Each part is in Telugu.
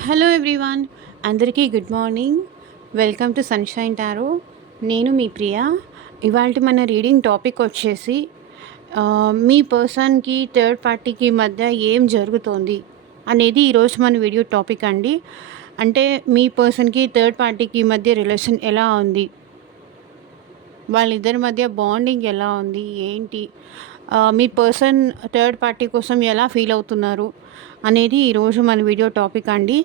హలో ఎవ్రీవన్, అందరికీ good morning. Welcome to sunshine tarot. నేను మీ ప్రియా. ఇవాళ మన రీడింగ్ టాపిక్ వచ్చేసి మీ పర్సన్కి థర్డ్ పార్టీకి మధ్య ఏం జరుగుతోంది అనేది ఈరోజు మన వీడియో టాపిక్ అండి. అంటే మీ పర్సన్కి థర్డ్ పార్టీకి మధ్య రిలేషన్ ఎలా ఉంది, వాళ్ళిద్దరి మధ్య బాండింగ్ ఎలా ఉంది, ఏంటి, మీ పర్సన్ థర్డ్ పార్టీ కోసం ఎలా ఫీల్ అవుతున్నారు అనేది ఈరోజు మన వీడియో టాపిక్ అండి.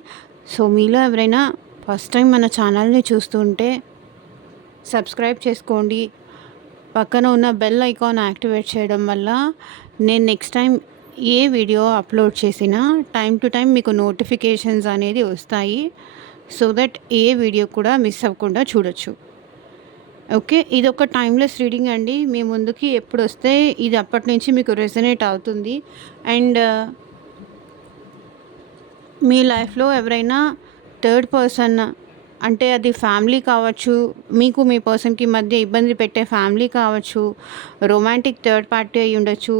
సో మీలో ఎవరైనా ఫస్ట్ టైం మన ఛానల్ని చూస్తుంటే సబ్స్క్రైబ్ చేసుకోండి. పక్కన ఉన్న బెల్ ఐకాన్ యాక్టివేట్ చేయడం వల్ల నేను నెక్స్ట్ టైం ఏ వీడియో అప్లోడ్ చేసినా టైం టు టైం మీకు నోటిఫికేషన్స్ అనేది వస్తాయి. సో దట్ ఏ వీడియో కూడా మిస్ అవ్వకుండా చూడొచ్చు. ఓకే, ఇది ఒక టైమ్లెస్ రీడింగ్ అండి. మీ ముందుకి ఎప్పుడు వస్తే ఇది అప్పటి నుంచి మీకు రెజనేట్ అవుతుంది. అండ్ మీ లైఫ్లో ఎవరైనా థర్డ్ పర్సన్, అంటే అది ఫ్యామిలీ కావచ్చు, మీకు మీ పర్సన్కి మధ్య ఇబ్బంది పెట్టే ఫ్యామిలీ కావచ్చు, రొమాంటిక్ థర్డ్ పార్టీ అయి ఉండొచ్చు,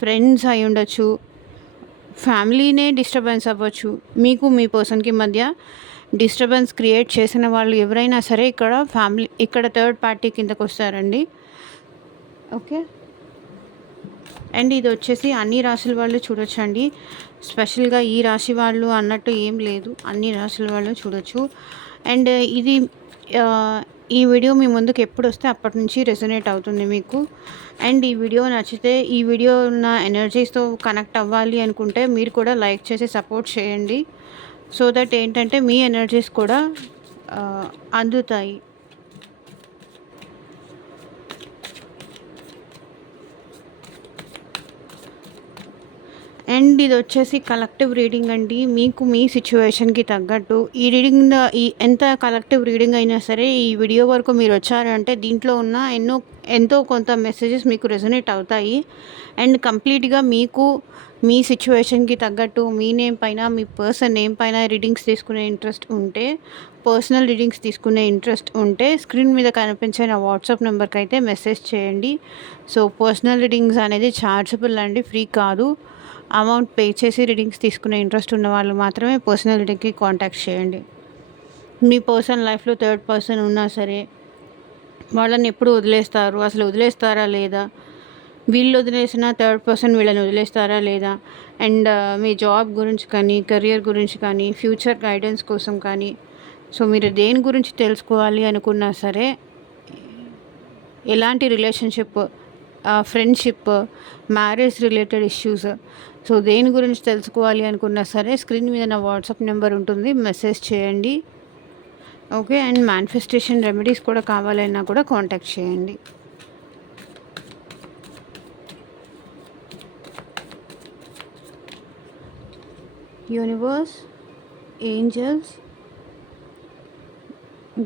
ఫ్రెండ్స్ అయి ఉండొచ్చు, ఫ్యామిలీనే డిస్టర్బెన్స్ అవ్వచ్చు. మీకు మీ పర్సన్కి మధ్య డిస్టర్బెన్స్ క్రియేట్ చేసిన వాళ్ళు ఎవరైనా సరే ఇక్కడ థర్డ్ పార్టీ కిందకు వస్తారండి. ఓకే, అండ్ ఇది వచ్చేసి అన్ని రాశుల వాళ్ళు చూడొచ్చండి. స్పెషల్గా ఈ రాశి వాళ్ళు అన్నట్టు ఏం లేదు, అన్ని రాశుల వాళ్ళు చూడొచ్చు. అండ్ ఇది ఈ వీడియో మీ ముందుకు ఎప్పుడు వస్తే అప్పటి నుంచి రెజొనేట్ అవుతుంది మీకు. అండ్ ఈ వీడియో నచ్చితే, ఈ వీడియో ఉన్న ఎనర్జీస్తో కనెక్ట్ అవ్వాలి అనుకుంటే మీరు కూడా లైక్ చేసి సపోర్ట్ చేయండి. సో దట్ ఏంటంటే మీ ఎనర్జీస్ కూడా అందుతాయి. అండ్ ఇది వచ్చేసి కలెక్టివ్ రీడింగ్ అండి. మీకు మీ సిచ్యువేషన్కి తగ్గట్టు ఈ రీడింగ్ ఎంత కలెక్టివ్ రీడింగ్ అయినా సరే ఈ వీడియో వరకు మీరు వచ్చారంటే దీంట్లో ఉన్న ఎంతో కొంత మెసేజెస్ మీకు రెజొనేట్ అవుతాయి. అండ్ కంప్లీట్గా మీకు మీ సిచ్యువేషన్కి తగ్గట్టు మీ నేమ్ పైన, మీ పర్సన్ నేమ్ పైన రీడింగ్స్ తీసుకునే ఇంట్రెస్ట్ ఉంటే, పర్సనల్ రీడింగ్స్ తీసుకునే ఇంట్రెస్ట్ ఉంటే స్క్రీన్ మీద కనిపించే నా వాట్సాప్ నెంబర్కి అయితే మెసేజ్ చేయండి. సో పర్సనల్ రీడింగ్స్ అనేది ఛార్జబుల్ అండి, ఫ్రీ కాదు. అమౌంట్ పే చేసి రీడింగ్స్ తీసుకునే ఇంట్రెస్ట్ ఉన్న వాళ్ళు మాత్రమే పర్సనల్ రీడింగ్కి కాంటాక్ట్ చేయండి. మీ పర్సనల్ లైఫ్లో థర్డ్ పర్సన్ ఉన్నా సరే వాళ్ళని ఎప్పుడు వదిలేస్తారు, అసలు వదిలేస్తారా లేదా, వీళ్ళు వదిలేసిన థర్డ్ పర్సన్ వీళ్ళని వదిలేస్తారా లేదా, అండ్ మీ జాబ్ గురించి కానీ, కెరియర్ గురించి కానీ, ఫ్యూచర్ గైడెన్స్ కోసం కానీ, సో మీరు దేని గురించి తెలుసుకోవాలి అనుకున్నా సరే, ఎలాంటి relationship, friendship, marriage related issues, so దేని గురించి తెలుసుకోవాలి అనుకున్నా సరే స్క్రీన్ మీద నా వాట్సాప్ నెంబర్ ఉంటుంది, మెసేజ్ చేయండి. ఓకే, అండ్ మేనిఫెస్టేషన్ రెమెడీస్ కూడా కావాలన్నా కూడా కాంటాక్ట్ చేయండి. యూనివర్స్, ఏంజల్స్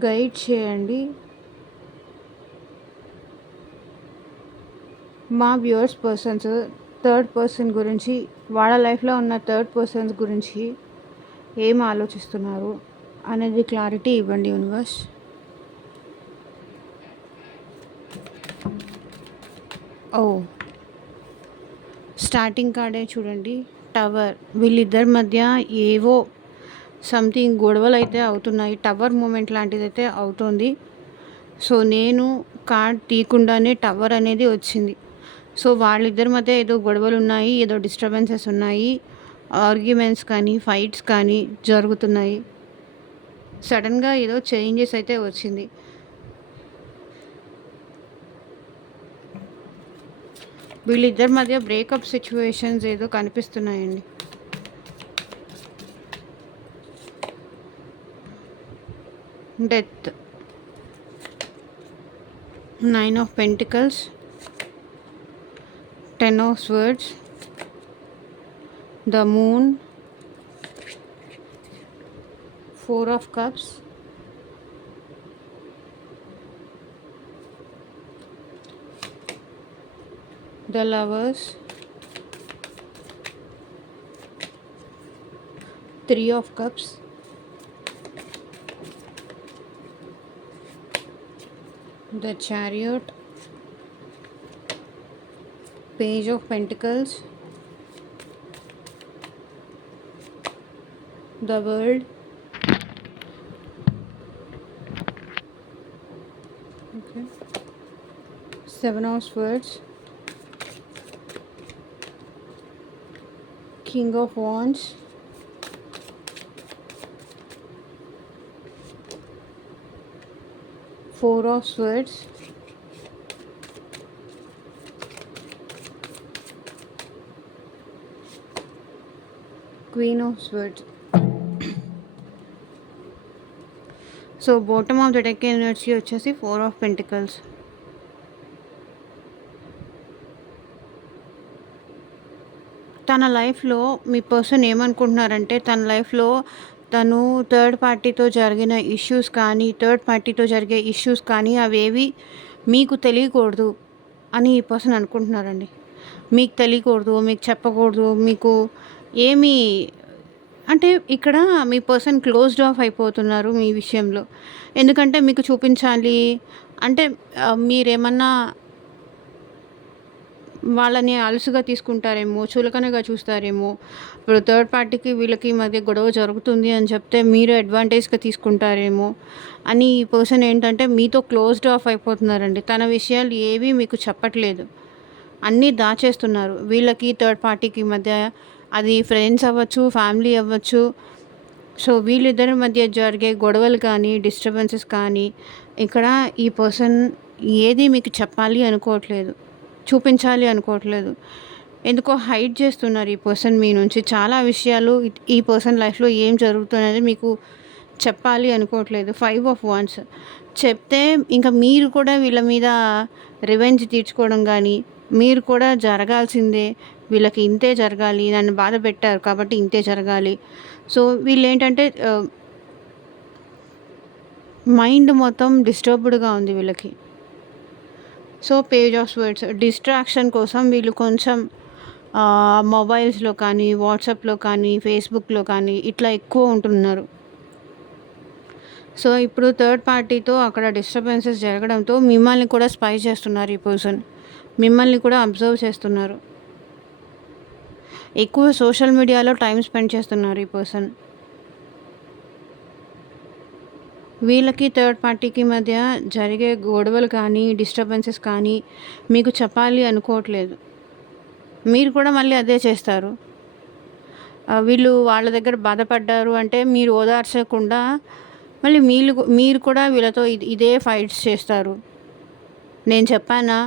గైడ్ చేయండి. మా వ్యూవర్స్ పర్సన్స్ థర్డ్ పర్సన్ గురించి, వాళ్ళ లైఫ్లో ఉన్న థర్డ్ పర్సన్స్ గురించి ఏం ఆలోచిస్తున్నారు అనేది క్లారిటీ ఇవ్వండి యూనివర్స్. ఓ, స్టార్టింగ్ కార్డే చూడండి, టవర్. వీళ్ళిద్దరి మధ్య ఏవో సంథింగ్ గొడవలు అయితే అవుతున్నాయి, టవర్ మూమెంట్ లాంటిది అయితే అవుతుంది. సో నేను కార్డ్ తీయకుండానే టవర్ అనేది వచ్చింది. సో వాళ్ళిద్దరి మధ్య ఏదో గొడవలు ఉన్నాయి, ఏదో డిస్టర్బెన్సెస్ ఉన్నాయి, ఆర్గ్యుమెంట్స్ కానీ ఫైట్స్ కానీ జరుగుతున్నాయి. సడన్గా ఏదో చేంజెస్ అయితే వచ్చింది. వీళ్ళిద్దరి మధ్య బ్రేకప్ సిచ్యువేషన్స్ ఏదో కనిపిస్తున్నాయండి. Death, 9 of Pentacles, 10 of Swords, the Moon, 4 of Cups, the Lovers, 3 of Cups, the Chariot, Page of Pentacles, the world. Okay. Seven of Swords, King of Wands, Four of Swords, Queen of Swords. So bottom of the deck energy వచ్చేసి 4 ఆఫ్ పెంటికల్స్. తన లైఫ్లో మీ పర్సన్ ఏమనుకుంటున్నారంటే, తన లైఫ్లో తను థర్డ్ పార్టీతో జరిగిన ఇష్యూస్ కానీ, థర్డ్ పార్టీతో జరిగే ఇష్యూస్ కానీ అవేవి మీకు తెలియకూడదు అని ఈ పర్సన్ అనుకుంటున్నారండి. మీకు తెలియకూడదు, మీకు చెప్పకూడదు, మీకు ఏమీ అంటే ఇక్కడ మీ పర్సన్ క్లోజ్డ్ ఆఫ్ అయిపోతున్నారు మీ విషయంలో. ఎందుకంటే మీకు చూపించాలి అంటే మీరేమన్నా వాళ్ళని అలుసుగా తీసుకుంటారేమో, చులకనగా చూస్తారేమో. ఇప్పుడు థర్డ్ పార్టీకి వీళ్ళకి మధ్య గొడవ జరుగుతుంది అని చెప్తే మీరు అడ్వాంటేజ్గా తీసుకుంటారేమో అని ఈ పర్సన్ ఏంటంటే మీతో క్లోజ్డ్ ఆఫ్ అయిపోతున్నారండి. తన విషయాలు ఏవి మీకు చెప్పట్లేదు, అన్నీ దాచేస్తున్నారు. వీళ్ళకి థర్డ్ పార్టీకి మధ్య అది ఫ్రెండ్స్ అవ్వచ్చు, ఫ్యామిలీ అవ్వచ్చు. సో వీళ్ళిద్దరి మధ్య జరిగే గొడవలు కానీ, డిస్టర్బెన్సెస్ కానీ ఇక్కడ ఈ పర్సన్ ఏది మీకు చెప్పాలి అనుకోవట్లేదు, చూపించాలి అనుకోవట్లేదు. ఎందుకో హైడ్ చేస్తున్నారు ఈ పర్సన్ మీ నుంచి చాలా విషయాలు. ఈ పర్సన్ లైఫ్లో ఏం జరుగుతున్నది మీకు చెప్పాలి అనుకోవట్లేదు. 5 ఆఫ్ వాండ్స్ చెప్తే ఇంకా మీరు కూడా వీళ్ళ మీద రివెంజ్ తీర్చుకోవడం కానీ, మీరు కూడా జరగాల్సిందే, వీళ్ళకి ఇంతే జరగాలి, నన్ను బాధ పెట్టారు కాబట్టి ఇంతే జరగాలి. సో వీళ్ళు ఏంటంటే మైండ్ మొత్తం డిస్టర్బ్డ్గా ఉంది వీళ్ళకి. So page of swords distraction కోసం వీళ్ళు కొంచెం మొబైల్స్లో కానీ, వాట్సాప్లో కానీ, ఫేస్బుక్లో కానీ ఇట్లా ఎక్కువ ఉంటున్నారు. సో ఇప్పుడు థర్డ్ పార్టీతో అక్కడ డిస్టర్బెన్సెస్ జరగడంతో మిమ్మల్ని కూడా స్పై చేస్తున్నారు ఈ పర్సన్, మిమ్మల్ని కూడా అబ్జర్వ్ చేస్తున్నారు. ఎక్కువ సోషల్ మీడియాలో టైం స్పెండ్ చేస్తున్నారు ఈ పర్సన్. వీళ్ళకి థర్డ్ పార్టీకి మధ్య జరిగే గొడవలు కానీ, డిస్టర్బెన్సెస్ కానీ మీకు చెప్పాలి అనుకోవట్లేదు. మీరు కూడా మళ్ళీ అదే చేస్తారు. వీళ్ళు వాళ్ళ దగ్గర బాధపడ్డారు అంటే మీరు ఓదార్చకుండా మళ్ళీ మీరు కూడా వీళ్ళతో ఇదే ఫైట్స్ చేస్తారు. నేను చెప్పానా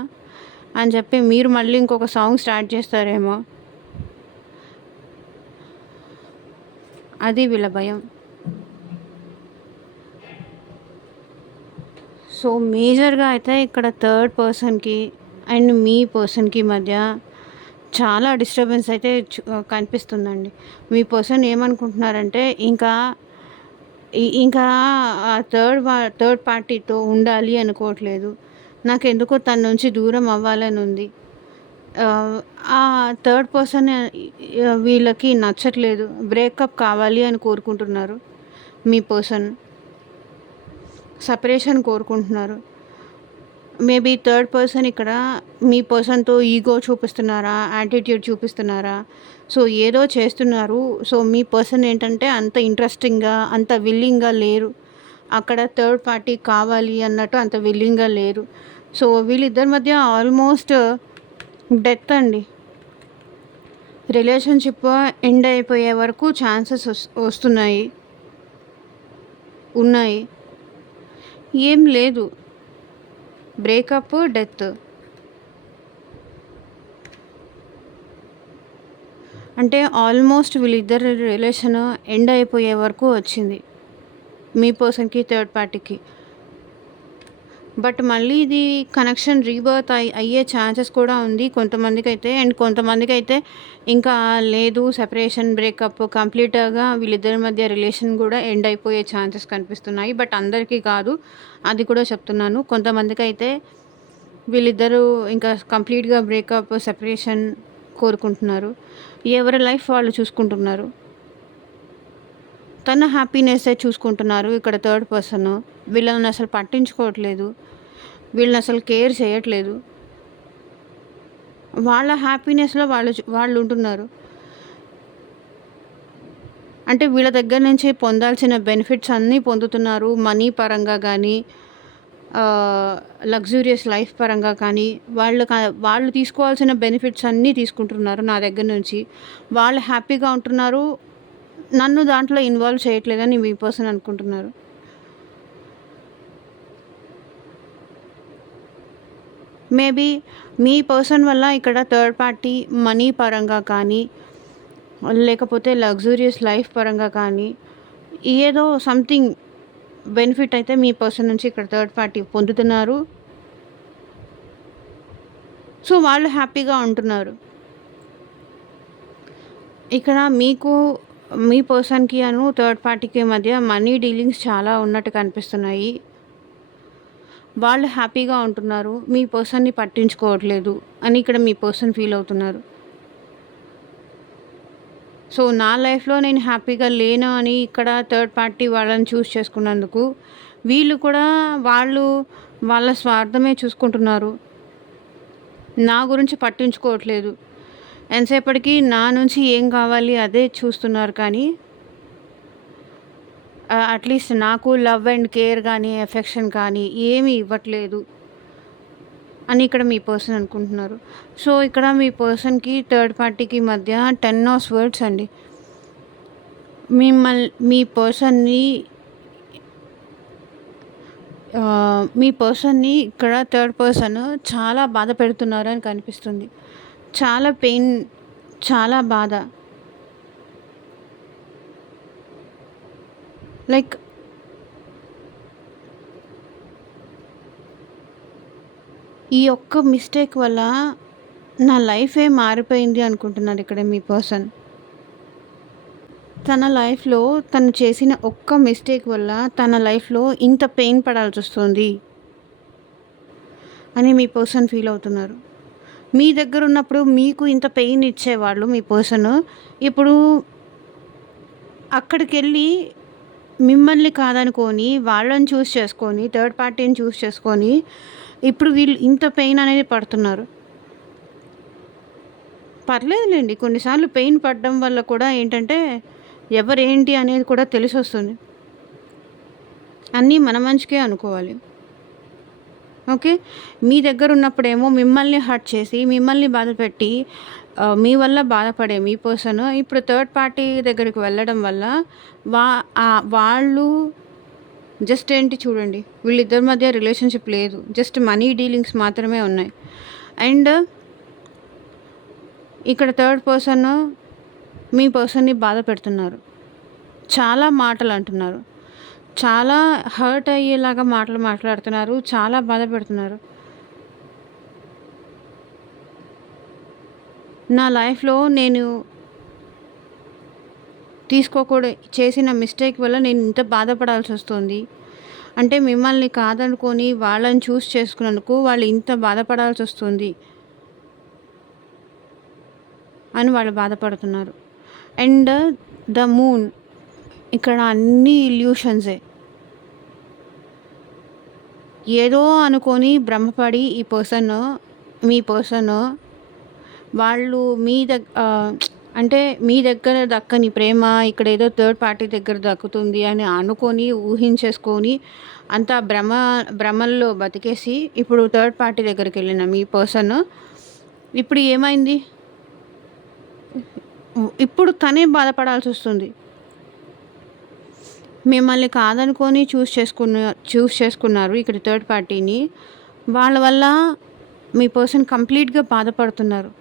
అని చెప్పి మీరు మళ్ళీ ఇంకొక సాంగ్ స్టార్ట్ చేస్తారేమో, అది వీళ్ళ భయం. సో మేజర్గా అయితే ఇక్కడ థర్డ్ పర్సన్కి అండ్ మీ పర్సన్కి మధ్య చాలా డిస్టర్బెన్స్ అయితే కనిపిస్తుందండి. మీ పర్సన్ ఏమనుకుంటున్నారంటే ఇంకా ఇంకా థర్డ్ పార్టీతో ఉండాలి అనుకోవట్లేదు, నాకెందుకో తన నుంచి దూరం అవ్వాలని ఉంది. ఆ థర్డ్ పర్సన్ వీళ్ళకి నచ్చట్లేదు, బ్రేకప్ కావాలి అని కోరుకుంటున్నారు. మీ పర్సన్ సపరేషన్ కోరుకుంటున్నారు. మేబీ థర్డ్ పర్సన్ ఇక్కడ మీ పర్సన్తో ఈగో చూపిస్తున్నారా, యాటిట్యూడ్ చూపిస్తున్నారా, సో ఏదో చేస్తున్నారు. సో మీ పర్సన్ ఏంటంటే అంత ఇంట్రెస్టింగ్గా, అంత విల్లింగ్గా లేరు. అక్కడ థర్డ్ పార్టీ కావాలి అన్నట్టు అంత విల్లింగ్గా లేరు. సో వీళ్ళిద్దరి మధ్య ఆల్మోస్ట్ డెత్ అండి. రిలేషన్షిప్ ఎండ్ అయిపోయే వరకు ఛాన్సెస్ ఉన్నాయి. ఏం లేదు, బ్రేకప్, డెత్. అంటే ఆల్మోస్ట్ వీళ్ళిద్దరి రిలేషన్ ఎండ్ అయిపోయే వరకు వచ్చింది మీ పర్సన్కి థర్డ్ పార్టీకి. బట్ మళ్ళీ ఇది కనెక్షన్ రీబర్త్ అయ్యే ఛాన్సెస్ కూడా ఉంది కొంతమందికి అయితే. అండ్ కొంతమందికి అయితే ఇంకా లేదు, సెపరేషన్, బ్రేకప్ కంప్లీట్గా వీళ్ళిద్దరి మధ్య రిలేషన్ కూడా ఎండ్ అయిపోయే ఛాన్సెస్ కనిపిస్తున్నాయి. బట్ అందరికీ కాదు, అది కూడా చెప్తున్నాను. కొంతమందికి అయితే వీళ్ళిద్దరూ ఇంకా కంప్లీట్గా బ్రేకప్, సెపరేషన్ కోరుకుంటున్నారు. ఎవరి లైఫ్ వాళ్ళు చూసుకుంటున్నారు, తన హ్యాపీనెస్సే చూసుకుంటున్నారు. ఇక్కడ థర్డ్ పర్సన్ వీళ్ళని అసలు పట్టించుకోవట్లేదు, వీళ్ళని అసలు కేర్ చేయట్లేదు. వాళ్ళ హ్యాపీనెస్లో వాళ్ళు ఉంటున్నారు. అంటే వీళ్ళ దగ్గర నుంచి పొందాల్సిన బెనిఫిట్స్ అన్నీ పొందుతున్నారు. మనీ పరంగా గానీ, లగ్జూరియస్ లైఫ్ పరంగా కానీ, వాళ్ళు తీసుకోవాల్సిన బెనిఫిట్స్ అన్నీ తీసుకుంటున్నారు నా దగ్గర నుంచి. వాళ్ళు హ్యాపీగా ఉంటున్నారు. నన్ను దాంట్లో ఇన్వాల్వ్ చేయట్లేదని మీ పర్సన్ అనుకుంటున్నారు. మేబీ మీ పర్సన్ వల్ల ఇక్కడ థర్డ్ పార్టీ మనీ పరంగా కానీ, లేకపోతే లగ్జూరియస్ లైఫ్ పరంగా కానీ, ఏదో సంథింగ్ బెనిఫిట్ అయితే మీ పర్సన్ నుంచి ఇక్కడ థర్డ్ పార్టీ పొందుతున్నారు. సో వాళ్ళు హ్యాపీగా ఉంటున్నారు. ఇక్కడ మీకు మీ పర్సన్‌కి థర్డ్ పార్టీకి మధ్య మనీ డీలింగ్స్ చాలా ఉన్నట్టు కనిపిస్తున్నాయి. వాళ్ళు హ్యాపీగా ఉంటున్నారు. మీ పర్సన్‌ని పట్టించుకోవట్లేదు అని ఇక్కడ మీ పర్సన్ ఫీల్ అవుతున్నారు. సో నా లైఫ్‌లో నేను హ్యాపీగా లేను అని ఇక్కడ థర్డ్ పార్టీ వాళ్ళని చూస్ చేసుకున్నందుకు, వీళ్ళు కూడా వాళ్ళ స్వార్థమే చూసుకుంటున్నారు. నా గురించి పట్టించుకోవట్లేదు. ఎంతసేపటికి నా నుంచి ఏం కావాలి అదే చూస్తున్నారు కానీ, అట్లీస్ట్ నాకు లవ్ అండ్ కేర్ కానీ, ఎఫెక్షన్ కానీ ఏమీ ఇవ్వట్లేదు అని ఇక్కడ మీ పర్సన్ అనుకుంటున్నారు. సో ఇక్కడ మీ పర్సన్‌కి థర్డ్ పార్టీకి మధ్య 10 ఆఫ్ స్వర్డ్స్ అండి. మీ పర్సన్‌ని ఇక్కడ థర్డ్ పర్సన్ చాలా బాధ పెడుతున్నారు అని కనిపిస్తుంది. చాలా పెయిన్, చాలా బాధ. లైక్ ఈ ఒక్క మిస్టేక్ వల్ల నా లైఫే మారిపోయింది అనుకుంటున్నారు ఇక్కడ మీ పర్సన్. తన లైఫ్‌లో తను చేసిన ఒక్క మిస్టేక్ వల్ల తన లైఫ్‌లో ఇంత పెయిన్ పడాల్సొస్తుంది అని మీ పర్సన్ ఫీల్ అవుతున్నారు. మీ దగ్గర ఉన్నప్పుడు మీకు ఇంత పెయిన్ ఇచ్చేవాళ్ళు మీ పర్సన్. ఇప్పుడు అక్కడికెళ్ళి మిమ్మల్ని కాదనుకోని, వాళ్ళని చూస్ చేసుకొని, థర్డ్ పార్టీని చూస్ చేసుకొని, ఇప్పుడు వీళ్ళు ఇంత పెయిన్ అనేది పడుతున్నారు. పర్లేదులెండి. కొన్నిసార్లు పెయిన్ పడడం వల్ల కూడా ఏంటంటే, ఎవరేంటి అనేది కూడా తెలిసొస్తుంది. అన్నీ మన మంచికే అనుకోవాలి. ఓకే. మీ దగ్గర ఉన్నప్పుడేమో మిమ్మల్ని హర్ట్ చేసి, మిమ్మల్ని బాధపెట్టి, మీ వల్ల బాధపడే మీ పర్సన్ ఇప్పుడు థర్డ్ పార్టీ దగ్గరికి వెళ్ళడం వల్ల వాళ్ళు జస్ట్ ఏంటి చూడండి, వీళ్ళిద్దరి మధ్య రిలేషన్‌షిప్ లేదు. జస్ట్ మనీ డీలింగ్స్ మాత్రమే ఉన్నాయి. అండ్ ఇక్కడ థర్డ్ పర్సన్ మీ పర్సన్‌ని బాధ పెడుతున్నారు. చాలా మాటలు అంటున్నారు. చాలా హర్ట్ అయ్యేలాగా మాటలు మాట్లాడుతున్నారు. చాలా బాధ పెడుతున్నారు. నా లైఫ్‌లో నేను చేసిన మిస్టేక్ వల్ల నేను ఇంత బాధపడాల్సొస్తుంది. అంటే మిమ్మల్ని కాదనుకోని వాళ్ళని చూస్ చేసుకున్నందుకు వాళ్ళు ఇంత బాధపడాల్సొస్తుంది అని వాళ్ళు బాధపడుతున్నారు. అండ్ ద మూన్ ఇక్కడ అన్నీ ఇల్యూషన్సే. ఏదో అనుకోని భ్రమపడి మీ పర్సన్ వాళ్ళు అంటే మీ దగ్గర దక్కని ప్రేమ ఇక్కడ ఏదో థర్డ్ పార్టీ దగ్గర దక్కుతుంది అని అనుకొని, ఊహించేసుకొని అంతా భ్రమల్లో బతికేసి ఇప్పుడు థర్డ్ పార్టీ దగ్గరికి వెళ్ళిన మీ పర్సన్ ఇప్పుడు ఏమైంది? ఇప్పుడు తనే బాధపడాల్సొస్తుంది. మిమ్మల్ని కాదనుకొని చూస్ చేసుకున్నారు ఇక్కడ థర్డ్ పార్టీని. వాళ్ళ వల్ల మీ పర్సన్ కంప్లీట్‌గా బాధపడుతున్నారు.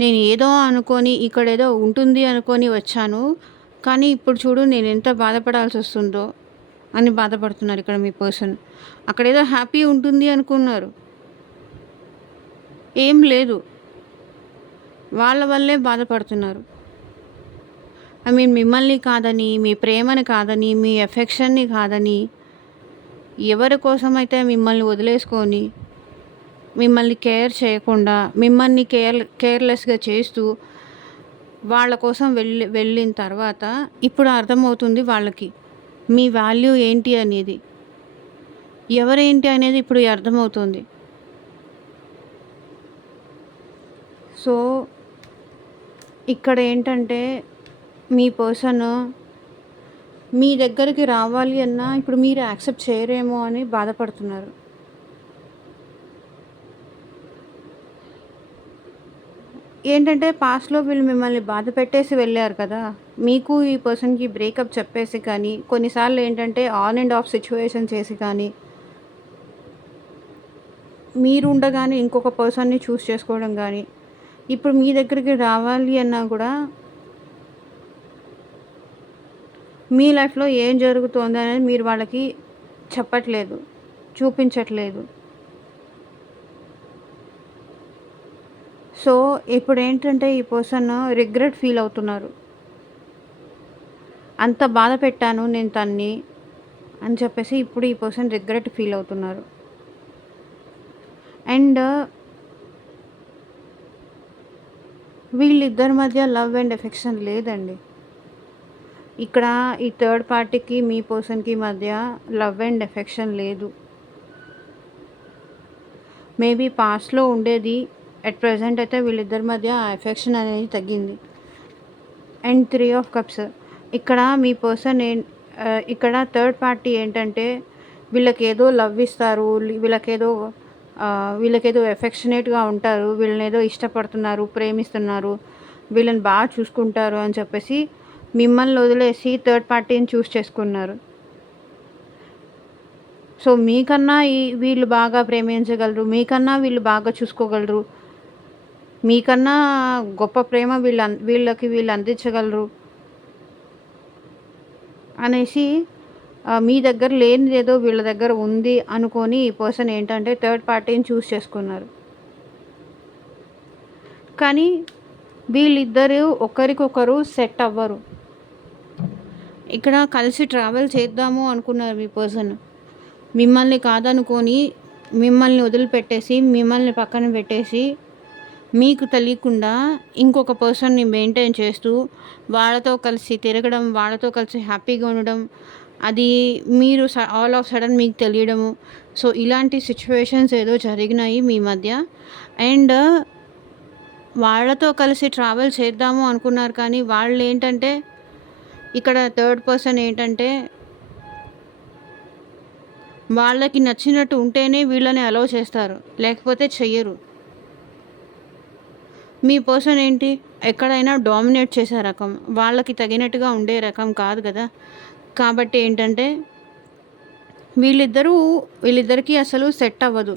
నేను ఏదో అనుకోని, ఇక్కడేదో ఉంటుంది అనుకోని వచ్చాను. కానీ ఇప్పుడు చూడు నేను ఎంత బాధపడాల్సొస్తుందో అని బాధపడుతున్నారు ఇక్కడ మీ పర్సన్. అక్కడేదో హ్యాపీ ఉంటుంది అనుకున్నారు. ఏం లేదు. వాళ్ళ వల్లే బాధపడుతున్నారు. మిమ్మల్ని కాదని, మీ ప్రేమని కాదని, మీ ఎఫెక్షన్‌ని కాదని, ఎవరి కోసమైతే మిమ్మల్ని వదిలేసుకొని, మిమ్మల్ని కేర్ చేయకుండా, మిమ్మల్ని కేర్‌లెస్‌గా చేస్తూ, వాళ్ళ కోసం వెళ్ళిన తర్వాత ఇప్పుడు అర్థమవుతుంది వాళ్ళకి. మీ వాల్యూ ఏంటి అనేది, ఎవరేంటి అనేది ఇప్పుడు అర్థమవుతుంది. సో, ఇక్కడ ఏంటంటే మీ పర్సన్ మీ దగ్గరికి రావాలి అన్నా ఇప్పుడు మీరు యాక్సెప్ట్ చేయరేమో అని బాధపడుతున్నారు. ఏంటంటే పాస్ట్‌లో వీళ్ళు మిమ్మల్ని బాధ పెట్టేసి వెళ్ళారు కదా! మీకు ఈ పర్సన్‌కి బ్రేకప్ చెప్పేసి కానీ, కొన్నిసార్లు ఏంటంటే ఆన్ అండ్ ఆఫ్ సిట్యుయేషన్ చేసి కానీ, మీరు ఉండగానే ఇంకొక పర్సన్‌ని చూస్ చేసుకోవడం గానీ, ఇప్పుడు మీ దగ్గరికి రావాలి అన్నా కూడా మీ లైఫ్‌లో ఏం జరుగుతోంది అనేది మీరు వాళ్ళకి చెప్పట్లేదు, చూపించట్లేదు. సో, ఇప్పుడేంటంటే ఈ పర్సన్ రిగ్రెట్ ఫీల్ అవుతున్నారు. అంత బాధ పెట్టాను నేను తన్ని అని చెప్పేసి ఇప్పుడు ఈ పర్సన్ రిగ్రెట్ ఫీల్ అవుతున్నారు. అండ్ వీళ్ళిద్దరి మధ్య లవ్ అండ్ ఎఫెక్షన్ లేదండి. ఇక్కడ ఈ థర్డ్ పార్టీకి మీ పర్సన్‌కి మధ్య లవ్ అండ్ ఎఫెక్షన్ లేదు. మేబీ పాస్ట్‌లో ఉండేది. అట్ ప్రెజెంట్ అయితే వీళ్ళిద్దరి మధ్య ఆ ఎఫెక్షన్ అనేది తగ్గింది. అండ్ 3 ఆఫ్ కప్స్ ఇక్కడ మీ పర్సన్ ఇక్కడ థర్డ్ పార్టీ ఏంటంటే వీళ్ళకేదో లవ్ ఇస్తారు. వీళ్ళకేదో ఎఫెక్షనేట్‌గా ఉంటారు. వీళ్ళనేదో ఇష్టపడుతున్నారు, ప్రేమిస్తున్నారు, వీళ్ళని బాగా చూసుకుంటారు అని చెప్పేసి మిమ్మల్ని వదిలేసి థర్డ్ పార్టీని చూస్ చేసుకున్నారు. సో, మీకన్నా వీళ్ళు బాగా ప్రేమించగలరు. మీకన్నా వీళ్ళు బాగా చూసుకోగలరు. మీకన్నా గొప్ప ప్రేమ వీళ్ళు అందించగలరు అనేసి మీ దగ్గర లేనిదేదో వీళ్ళ దగ్గర ఉంది అనుకోని ఈ పర్సన్ ఏంటంటే థర్డ్ పార్టీని చూస్ చేసుకున్నారు. కానీ వీళ్ళిద్దరూ ఒకరికొకరు సెట్ అవ్వరు. ఇక్కడ కలిసి ట్రావెల్ చేద్దాము అనుకున్నారు మీ పర్సన్. మిమ్మల్ని కాదనుకొని, మిమ్మల్ని వదిలిపెట్టేసి, మిమ్మల్ని పక్కన పెట్టేసి, మీకు తెలియకుండా ఇంకొక పర్సన్‌ని మెయింటైన్ చేస్తూ, వాళ్ళతో కలిసి తిరగడం, వాళ్ళతో కలిసి హ్యాపీగా ఉండడం, అది మీరు ఆల్ ఆఫ్ సడన్ మీకు తెలియడము. సో, ఇలాంటి సిచ్యువేషన్స్ ఏదో జరిగినాయి మీ మధ్య. అండ్ వాళ్ళతో కలిసి ట్రావెల్ చేద్దాము అనుకున్నారు కానీ, వాళ్ళేంటంటే ఇక్కడ థర్డ్ పర్సన్ ఏంటంటే వాళ్ళకి నచ్చినట్టు ఉంటేనే వీళ్ళని అలౌ చేస్తారు, లేకపోతే చెయ్యరు. మీ పర్సన్ ఏంటి ఎక్కడైనా డామినేట్ చేసే రకం, వాళ్ళకి తగినట్టుగా ఉండే రకం కాదు కదా! కాబట్టి ఏంటంటే వీళ్ళిద్దరికీ అసలు సెట్ అవ్వదు.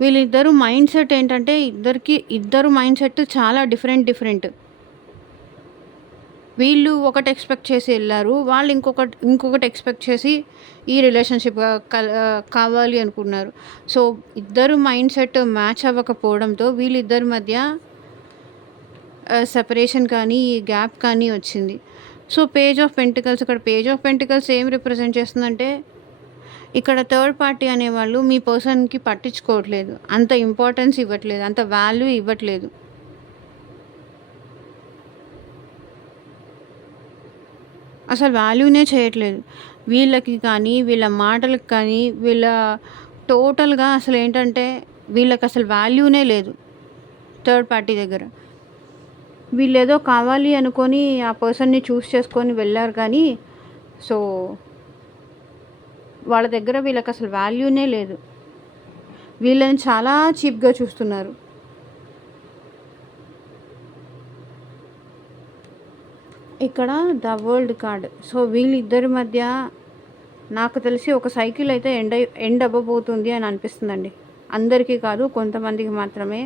వీళ్ళిద్దరు మైండ్ సెట్ ఏంటంటే ఇద్దరు మైండ్ సెట్ చాలా డిఫరెంట్. వీళ్ళు ఒకటి ఎక్స్పెక్ట్ చేసి వెళ్ళారు, వాళ్ళు ఇంకొకటి ఎక్స్పెక్ట్ చేసి ఈ రిలేషన్షిప్ కావాలి అనుకున్నారు. సో, ఇద్దరు మైండ్ సెట్ మ్యాచ్ అవ్వకపోవడంతో వీళ్ళిద్దరి మధ్య సెపరేషన్ కానీ, ఈ గ్యాప్ కానీ వచ్చింది. సో, పేజ్ ఆఫ్ పెంటికల్స్, ఇక్కడ పేజ్ ఆఫ్ పెంటికల్స్ ఏం రిప్రజెంట్ చేస్తుందంటే ఇక్కడ థర్డ్ పార్టీ అనేవాళ్ళు మీ పర్సన్‌కి పట్టించుకోవట్లేదు, అంత ఇంపార్టెన్స్ ఇవ్వట్లేదు, అంత వాల్యూ ఇవ్వట్లేదు. అసలు వాల్యూనే చేయట్లేదు. వీళ్ళకి కానీ, వీళ్ళ మాటలకు కానీ, టోటల్‌గా అసలేంటంటే వీళ్ళకసలు వాల్యూనే లేదు థర్డ్ పార్టీ దగ్గర. వీళ్ళేదో కావాలి అనుకోని ఆ పర్సన్‌ని చూస్ చేసుకొని వెళ్ళారు కానీ, సో, వాళ్ళ దగ్గర వీళ్ళకసలు వాల్యూనే లేదు. వీళ్ళని చాలా చీప్‌గా చూస్తున్నారు. ఇక్కడ ద వరల్డ్ కార్డ్. సో, వీళ్ళిద్దరి మధ్య నాకు తెలిసి ఒక సైకిల్ అయితే ఎండ్ అవ్వబోతుంది అని అనిపిస్తుందండి. అందరికీ కాదు, కొంతమందికి మాత్రమే.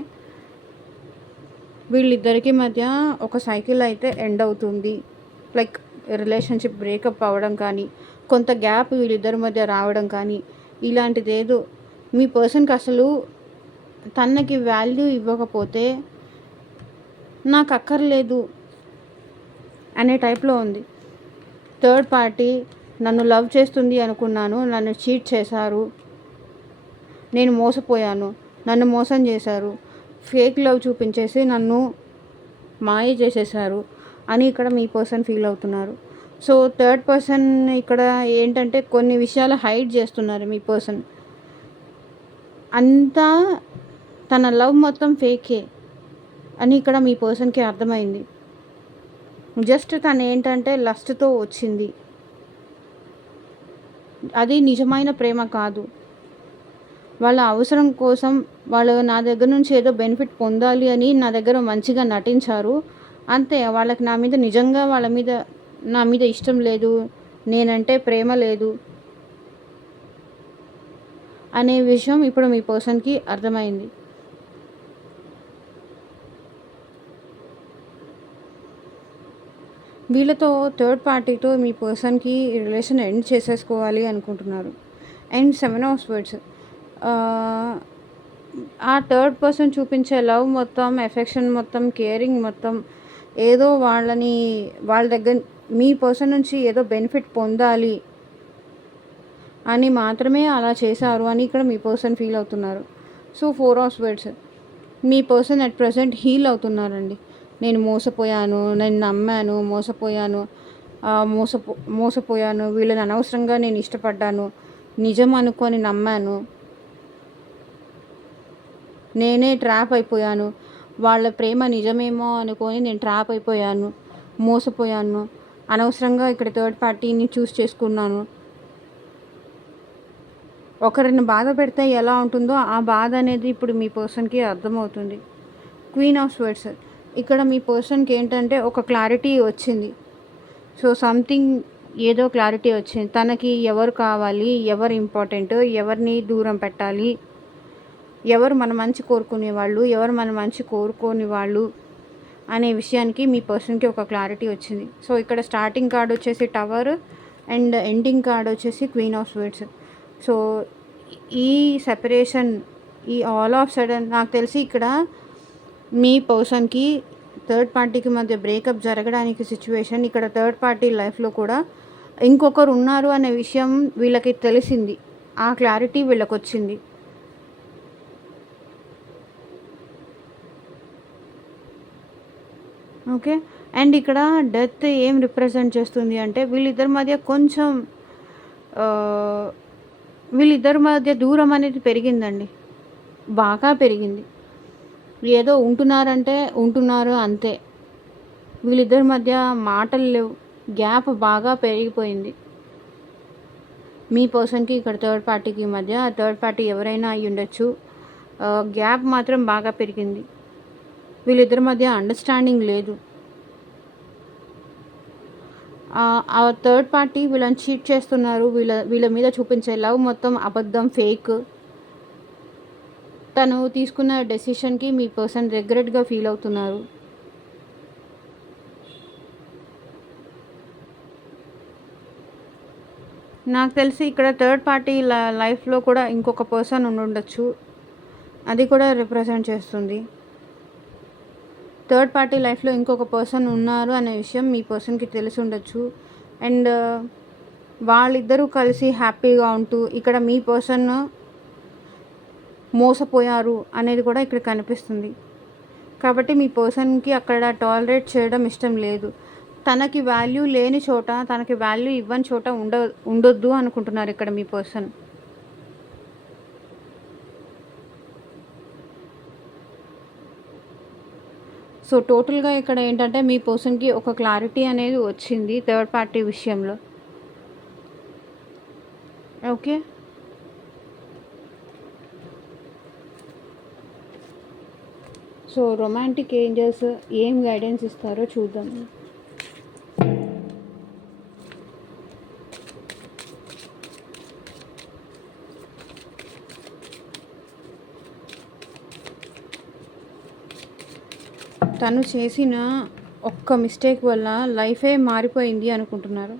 వీళ్ళిద్దరికీ మధ్య ఒక సైకిల్ అయితే ఎండ్ అవుతుంది. లైక్ రిలేషన్షిప్ బ్రేకప్ అవ్వడం కానీ, కొంత గ్యాప్ వీళ్ళిద్దరి మధ్య రావడం కానీ, ఇలాంటిదేదో మీ పర్సన్‌కి అసలు తనకి వాల్యూ ఇవ్వకపోతే నాకు అక్కర్లేదు అనే టైప్‌లో ఉంది. థర్డ్ పార్టీ నన్ను లవ్ చేస్తుంది అనుకున్నాను, నన్ను చీట్ చేశారు, నేను మోసపోయాను, నన్ను మోసం చేశారు, ఫేక్ లవ్ చూపించేసి నన్ను మాయ చేసేశారు అని ఇక్కడ మీ పర్సన్ ఫీల్ అవుతున్నారు. సో, థర్డ్ పర్సన్ ఇక్కడ ఏంటంటే కొన్ని విషయాలు హైడ్ చేస్తున్నారు మీ పర్సన్. అంతా తన లవ్ మొత్తం ఫేకే. అని ఇక్కడ మీ పర్సన్‌కి అర్థమైంది. జస్ట్ తనేంటంటే లస్ట్‌తో వచ్చింది. అది నిజమైన ప్రేమ కాదు. వాళ్ళ అవసరం కోసం వాళ్ళు నా దగ్గర నుంచి ఏదో బెనిఫిట్ పొందాలి అని నా దగ్గర మంచిగా నటించారు. అంతే. వాళ్ళకి నా మీద నిజంగా నా మీద ఇష్టం లేదు. నేనంటే ప్రేమ లేదు అనే విషయం ఇప్పుడు మీ పర్సన్‌కి అర్థమైంది. వీళ్ళతో థర్డ్ పార్టీతో మీ పర్సన్‌కి రిలేషన్ ఎండ్ చేసేసుకోవాలి అనుకుంటున్నారు. And 7 of swords. ఆ థర్డ్ పర్సన్ చూపించే లవ్ మొత్తం, ఎఫెక్షన్ మొత్తం, కేరింగ్ మొత్తం ఏదో వాళ్ళ దగ్గర మీ పర్సన్ నుంచి ఏదో బెనిఫిట్ పొందాలి అని మాత్రమే అలా చేశారు అని ఇక్కడ మీ పర్సన్ ఫీల్ అవుతున్నారు. So 4 of swords. మీ పర్సన్ అట్ ప్రెజెంట్ హీల్ అవుతున్నారండి. నేను మోసపోయాను, నేను నమ్మాను, మోసపోయాను, వీళ్ళని అనవసరంగా నేను ఇష్టపడ్డాను, నిజం అనుకొని నమ్మాను, నేనే ట్రాప్ అయిపోయాను, వాళ్ళ ప్రేమ నిజమేమో అనుకొని నేను ట్రాప్ అయిపోయాను, మోసపోయాను, అనవసరంగా ఇక్కడ థర్డ్ పార్టీని చూస్ చేసుకున్నాను. ఒకరిని బాధ పెడితే ఎలా ఉంటుందో ఆ బాధ అనేది ఇప్పుడు మీ పర్సన్‌కి అర్థమవుతుంది. Queen of swords. ఇక్కడ మీ పర్సన్‌కి ఏంటంటే ఒక క్లారిటీ వచ్చింది. సో సంథింగ్ ఏదో క్లారిటీ వచ్చింది. తనకి ఎవరు కావాలి, ఎవరు ఇంపార్టెంట్, ఎవరిని దూరం పెట్టాలి, ఎవరు మన మంచి కోరుకునేవాళ్ళు, ఎవరు మన మంచి కోరుకోని వాళ్ళు అనే విషయానికి మీ పర్సన్‌కి ఒక క్లారిటీ వచ్చింది. సో ఇక్కడ స్టార్టింగ్ కార్డ్ వచ్చేసి టవర్ అండ్ ఎండింగ్ కార్డ్ వచ్చేసి క్వీన్ ఆఫ్ స్వర్డ్స్. సో ఈ సెపరేషన్, ఈ ఆల్ ఆఫ్ సడన్ నాకు తెలిసి ఇక్కడ మీ పర్సన్‌కి థర్డ్ పార్టీకి మధ్య బ్రేకప్ జరగడానికి సిచ్యువేషన్, ఇక్కడ థర్డ్ పార్టీ లైఫ్‌లో కూడా ఇంకొకరు ఉన్నారు అనే విషయం వీళ్ళకి తెలిసింది. ఆ క్లారిటీ వీళ్ళకొచ్చింది. ఓకే. అండ్ ఇక్కడ డెత్ ఏం రిప్రజెంట్ చేస్తుంది అంటే వీళ్ళిద్దరి మధ్య కొంచెం వీళ్ళిద్దరి మధ్య దూరం అనేది పెరిగిందండి. బాగా పెరిగింది. ఏదో ఉంటున్నారంటే ఉంటున్నారు అంతే. వీళ్ళిద్దరి మధ్య మాటలు లేవు. గ్యాప్ బాగా పెరిగిపోయింది. మీ పర్సన్‌కి ఇక్కడ థర్డ్ పార్టీకి మధ్య, థర్డ్ పార్టీ ఎవరైనా అయ్యుండొచ్చు. గ్యాప్ మాత్రం బాగా పెరిగింది. వీళ్ళిద్దరి మధ్య అండర్‌స్టాండింగ్ లేదు. ఆ థర్డ్ పార్టీ వీళ్ళని చీట్ చేస్తున్నారు. వీళ్ళ మీద చూపించే లవ్ మొత్తం అబద్ధం, ఫేక్. తను తీసుకున్న డెసిషన్‌కి మీ పర్సన్ రిగ్రెట్‌గా ఫీల్ అవుతున్నారు. నాకు తెలిసి ఇక్కడ థర్డ్ పార్టీ లైఫ్‌లో కూడా ఇంకొక పర్సన్ ఉండుండొచ్చు. అది కూడా రిప్రజెంట్ చేస్తుంది. థర్డ్ పార్టీ లైఫ్‌లో ఇంకొక పర్సన్ ఉన్నారు అనే విషయం మీ పర్సన్‌కి తెలిసి ఉండొచ్చు. అండ్ వాళ్ళిద్దరూ కలిసి హ్యాపీగా ఉంటూ ఇక్కడ మీ పర్సన్ మోసపోయారు అనేది కూడా ఇక్కడ కనిపిస్తుంది. కాబట్టి మీ పర్సన్‌కి అక్కడ టాలరేట్ చేయడం ఇష్టం లేదు. తనకి వాల్యూ లేని చోట, తనకి వాల్యూ ఇవ్వని చోట ఉండొద్దు అనుకుంటున్నారు ఇక్కడ మీ పర్సన్. సో టోటల్‌గా ఇక్కడ ఏంటంటే మీ పర్సన్‌కి ఒక క్లారిటీ అనేది వచ్చింది థర్డ్ పార్టీ విషయంలో. ఓకే. సో రొమాంటిక్ ఏంజెల్స్ ఏం గైడెన్స్ ఇస్తారో చూద్దాం. తను చేసిన ఒక్క మిస్టేక్ వల్ల లైఫే మారిపోయింది అనుకుంటున్నారు.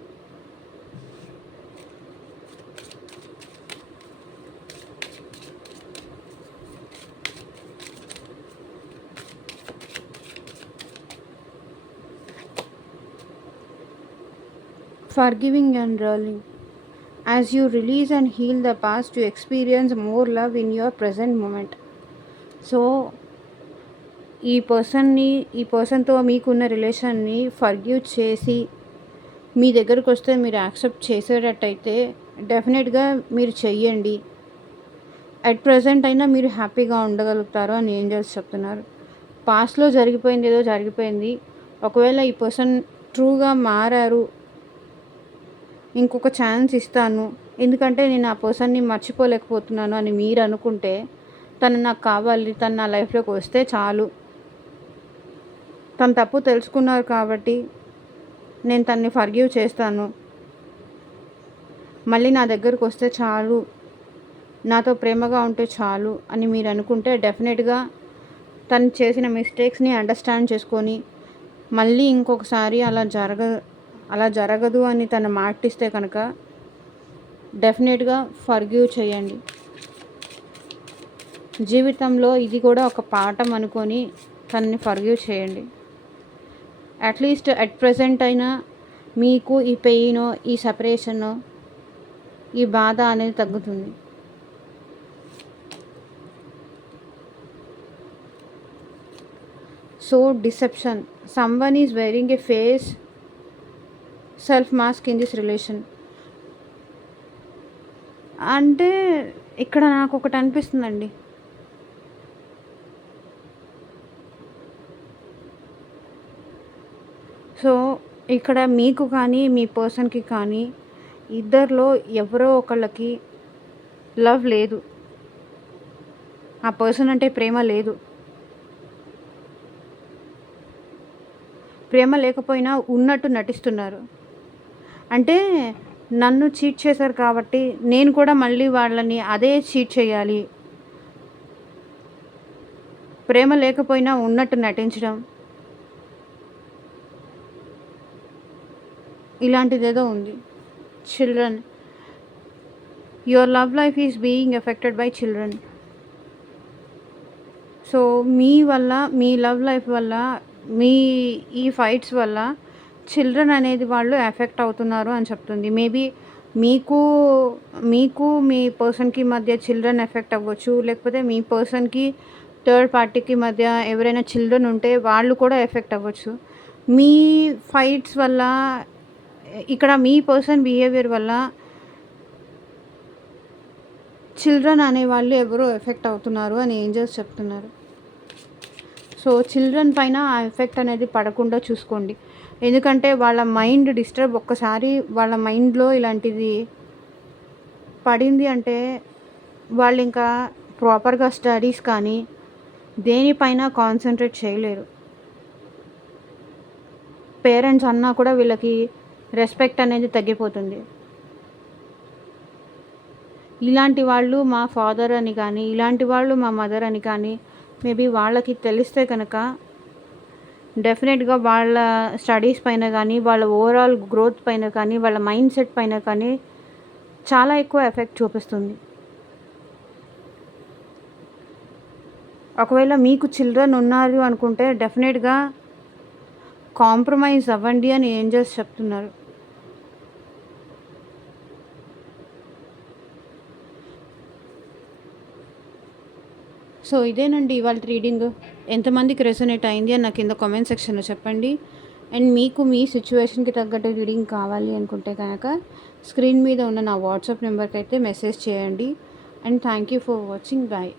Forgiving and rolling. As you release and heal the past, you experience more love in your present moment. So ఈ పర్సన్తో మీకున్న రిలేషన్ని ఫర్గివ్ చేసి మీ దగ్గరకు వస్తే మీరు యాక్సెప్ట్ చేసేటట్టయితే డెఫినెట్గా మీరు చెయ్యండి. అట్ ప్రజెంట్ అయినా మీరు హ్యాపీగా ఉండగలుగుతారు అని ఏంజల్స్ చెప్తున్నారు. పాస్ట్‌లో జరిగిపోయింది ఏదో జరిగిపోయింది. ఒకవేళ ఈ పర్సన్ ట్రూగా మారారు, ఇంకొక ఛాన్స్ ఇస్తాను. ఎందుకంటే నేను ఆ పర్సన్‌ని మర్చిపోలేకపోతున్నాను అని మీరు అనుకుంటే, తను నాకు కావాలి, తను నా లైఫ్‌లోకి వస్తే చాలు. తను తప్పు తెలుసుకున్నారు కాబట్టి నేను తనని ఫర్గివ్ చేస్తాను. మళ్ళీ నా దగ్గరకు వస్తే చాలు, నాతో ప్రేమగా ఉంటే చాలు అని మీరు అనుకుంటే డెఫినెట్‌గా తను చేసిన మిస్టేక్స్‌ని అండర్స్టాండ్ చేసుకొని మళ్ళీ ఇంకొకసారి అలా జరగదు అని తను మాటిస్తే కనుక డెఫినెట్‌గా ఫర్గివ్ చేయండి. జీవితంలో ఇది కూడా ఒక పాఠం అనుకొని తనని ఫర్గివ్ చేయండి. అట్లీస్ట్ అట్ ప్రెజెంట్ అయినా మీకు ఈ పెయినో, ఈ సెపరేషనో, ఈ బాధ అనేది తగ్గుతుంది. So deception, someone is wearing a face self mask in this relation. అంటే ఇక్కడ నాకు ఒకటి అనిపిస్తుందండి. సో ఇక్కడ మీకు కానీ మీ పర్సన్కి కానీ ఇద్దరిలో ఎవరో ఒకళ్ళకి లవ్ లేదు, ఆ పర్సన్ అంటే ప్రేమ లేదు. ప్రేమ లేకపోయినా ఉన్నట్టు నటిస్తున్నారు. అంటే నన్ను చీట్ చేశారు కాబట్టి నేను కూడా మళ్ళీ వాళ్ళని అదే చీట్ చేయాలి. ప్రేమ లేకపోయినా ఉన్నట్టు నటించడం, ఇలాంటిదేదో ఉంది. Children, your love life is being affected by children. So మీ వల్ల, మీ లవ్ లైఫ్ వల్ల, మీ ఈ ఫైట్స్ వల్ల చిల్డ్రన్ అనేది వాళ్ళు ఎఫెక్ట్ అవుతున్నారు అని చెప్తుంది. మేబీ మీకు మీ పర్సన్కి మధ్య చిల్డ్రన్ ఎఫెక్ట్ అవ్వచ్చు, లేకపోతే మీ పర్సన్కి థర్డ్ పార్టీకి మధ్య ఎవరైనా చిల్డ్రన్ ఉంటే వాళ్ళు కూడా ఎఫెక్ట్ అవ్వచ్చు. మీ ఫైట్స్ వల్ల, ఇక్కడ మీ పర్సన్ బిహేవియర్ వల్ల చిల్డ్రన్ అనేవాళ్ళు ఎవరో ఎఫెక్ట్ అవుతున్నారు అని ఏంజల్స్ చెప్తున్నారు. సో చిల్డ్రన్ పైన ఆ ఎఫెక్ట్ అనేది పడకుండా చూసుకోండి. ఎందుకంటే వాళ్ళ మైండ్ డిస్టర్బ్, ఒక్కసారి వాళ్ళ మైండ్లో ఇలాంటిది పడింది అంటే వాళ్ళు ఇంకా ప్రాపర్గా స్టడీస్ కానీ దేనిపైన కాన్సన్ట్రేట్ చేయలేరు. పేరెంట్స్ అన్నా కూడా వీళ్ళకి రెస్పెక్ట్ అనేది తగ్గిపోతుంది. ఇలాంటి వాళ్ళు మా ఫాదర్ అని కానీ, ఇలాంటి వాళ్ళు మా మదర్ అని కానీ మేబీ వాళ్ళకి తెలిస్తే కనుక డెఫినెట్గా వాళ్ళ స్టడీస్ పైన కానీ, వాళ్ళ ఓవరాల్ గ్రోత్ పైన కానీ, వాళ్ళ మైండ్ సెట్ పైన కానీ చాలా ఎక్కువ ఎఫెక్ట్ చూపిస్తుంది. ఒకవేళ మీకు చిల్డ్రన్ ఉన్నారు అనుకుంటే డెఫినెట్గా కాంప్రమైజ్ అవ్వండి అని ఏంజల్స్ చెప్తున్నారు. సో ఇదేనండి ఇవాళ రీడింగ్. ఎంతమందికి రెసొనేట్ అయింది అని నాకు కింద కామెంట్ సెక్షన్లో చెప్పండి. అండ్ మీకు మీ సిచ్యువేషన్కి తగ్గట్టు రీడింగ్ కావాలి అనుకుంటే కనుక స్క్రీన్ మీద ఉన్న నా వాట్సాప్ నెంబర్కి అయితే మెసేజ్ చేయండి. And thank you for watching. Bye.